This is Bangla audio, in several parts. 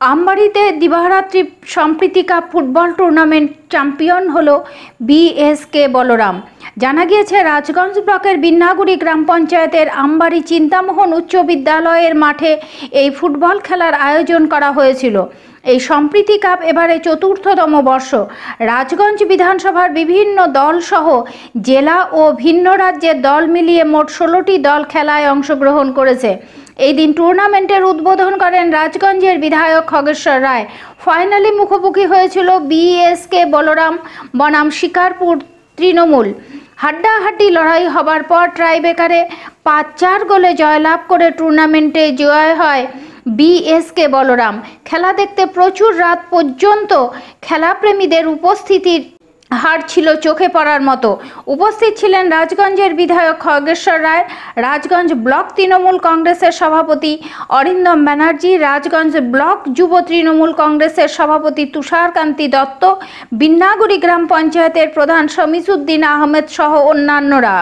আমবাড়িতে দিবারাত্রি সম্প্রীতি কাপ ফুটবল টুর্নামেন্ট চ্যাম্পিয়ন হলো বিএসকে বলরাম। জানা গিয়েছে রাজগঞ্জ ব্লকের বিন্নাগুড়ি গ্রাম পঞ্চায়েতের আমবাড়ি চিন্তামোহন উচ্চ বিদ্যালয়ের মাঠে এই ফুটবল খেলার আয়োজন করা হয়েছিল। এই সম্প্রীতি কাপ এবারে চতুর্থতম বর্ষ। রাজগঞ্জ বিধানসভার বিভিন্ন দল সহ জেলা ও ভিন্ন রাজ্যের দল মিলিয়ে মোট 16টি দল খেলায় অংশগ্রহণ করেছে। এই দিন টুর্নামেন্টের উদ্বোধন করেন রাজগঞ্জের বিধায়ক খগেশ্বর রায়। ফাইনালে মুখোমুখি হয়েছিল বিএসকে বলরাম বনাম শিকারপুর তৃণমূল। হাড্ডাহাড্ডি লড়াই হবার পর ট্রাইবেকারে 5-4 গোলে জয়লাভ করে টুর্নামেন্টে জয় হয় বিএসকে বলরাম। খেলা দেখতে প্রচুর রাত পর্যন্ত খেলাপ্রেমীদের উপস্থিতির হার ছিল চোখে পড়ার মতো। উপস্থিত ছিলেন রাজগঞ্জের বিধায়ক খগেশ্বর রায়, রাজগঞ্জ ব্লক তৃণমূল কংগ্রেসের সভাপতি অরিন্দম ব্যানার্জি, রাজগঞ্জ ব্লক যুব তৃণমূল কংগ্রেসের সভাপতি তুষারকান্তি দত্ত, বিন্নাগুড়ি গ্রাম পঞ্চায়েতের প্রধান শমিসুদ্দিন আহমেদ সহ অন্যান্যরা।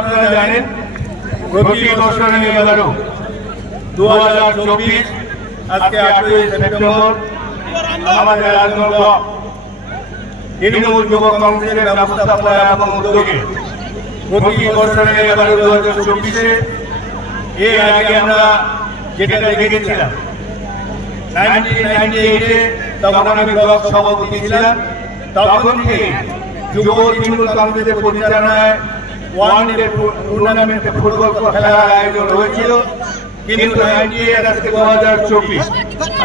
আপনারা জানেন প্রতি বছরের এবারও 2024 আজকে 8ই সেপ্টেম্বর আমাদের রাজগঞ্জ ব্লক তৃণমূল যুব কংগ্রেসের ব্যবস্থাপনা এবং উদ্যোগে প্রতি বছরের এবারে 2024-এ এর আগে আমরা যেটা দেখেছিলাম 1998-এ তখন আমি ব্লক সভাপতি ছিলাম। তখন থেকে যুব তৃণমূল কংগ্রেসের পরিচালনায় ওয়ান ডে টুর্নামেন্টে ফুটবল খেলার আয়োজন হয়েছিল। কিন্তু 98 আজকে 2024,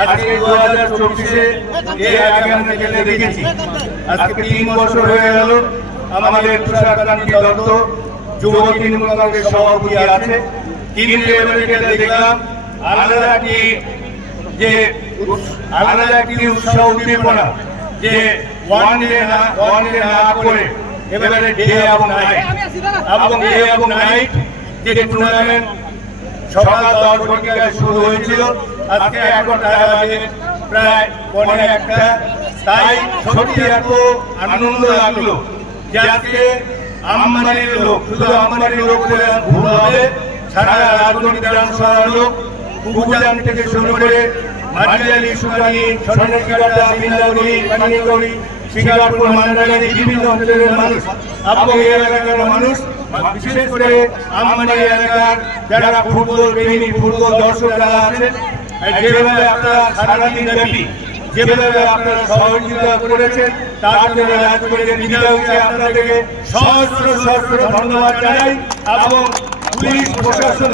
আজকে 2024-এ এর আগে আমরা যেটা দেখেছি আজকে 3 বছর হয়ে গেল। আমাদের তুষারকান্তি দত্ত যুব তৃণমূল কংগ্রেস সভাপতি আছে, কিন্তু এবারে যেটা দেখলাম আলাদা একটি উৎসাহ উদ্দীপনা যে ওয়ান ডে না করে এবারে ডে এবং নাইট যে টুর্নামেন্ট সকাল 10 ঘটিকায় শুরু হয়েছিল, আজকে এখন বাজে প্রায় 1:30। তাই সত্যি এত আনন্দ লাগলো যে আজকে আমবাড়ির লোক, শুধু আমবাড়ির লোক ভুল হবে, সারা রাজগঞ্জ বিধানসভার লোক কুকুজান থেকে শুরু করে মাঝিয়ালি, সুগানি, স্বর্ণকাটা, বিন্দাগুড়ি, পানিগড়ি, শিকারপুর, মান্ডালি বিভিন্ন অঞ্চলের মানুষ এবং এই এলাকার মানুষ, বিশেষ করে আমবাড়ি এলাকার যারা ফুটবল প্রেমী, ফুটবল দর্শক যারা আছেন, যেভাবে আপনারা সারাদিন ব্যাপী যেভাবে আপনারা সহযোগিতা করেছেন তার জন্য রাজগঞ্জের বিধায়ককে আপনাদেরকে সহস্র ধন্যবাদ জানাই। এবং পুলিশ প্রশাসন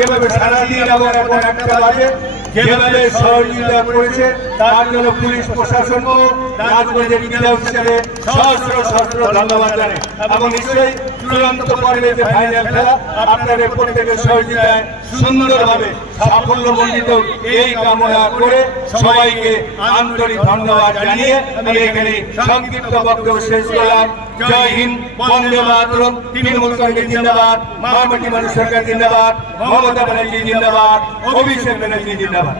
যেভাবে সারাদিন এবং এখন 1টা বাজে যেভাবে সহযোগিতা করেছে তার জন্য পুলিশ প্রশাসনকেও রাজগঞ্জের বিধায়ক হিসেবে সহস্র ধন্যবাদ জানাই। এবং নিশ্চয়ই চূড়ান্ত পর্বে যে ফাইনাল খেলা আপনাদের প্রত্যেকের সহযোগিতায় সুন্দরভাবে সাফল্যমণ্ডিত এই কামনা করে সবাইকে আন্তরিক ধন্যবাদ জানিয়ে আমি এখানে সংক্ষিপ্ত বক্তব্য শেষ করলাম। জয় হিন্দ, বন্দে মাতরম, তৃণমূল কংগ্রেস জিন্দাবাদ, মামাটি মানুষ সরকার জিন্দাবাদ, মমতা ব্যানার্জি জিন্দাবাদ, অভিষেক ব্যানার্জি জিন্দাবাদ।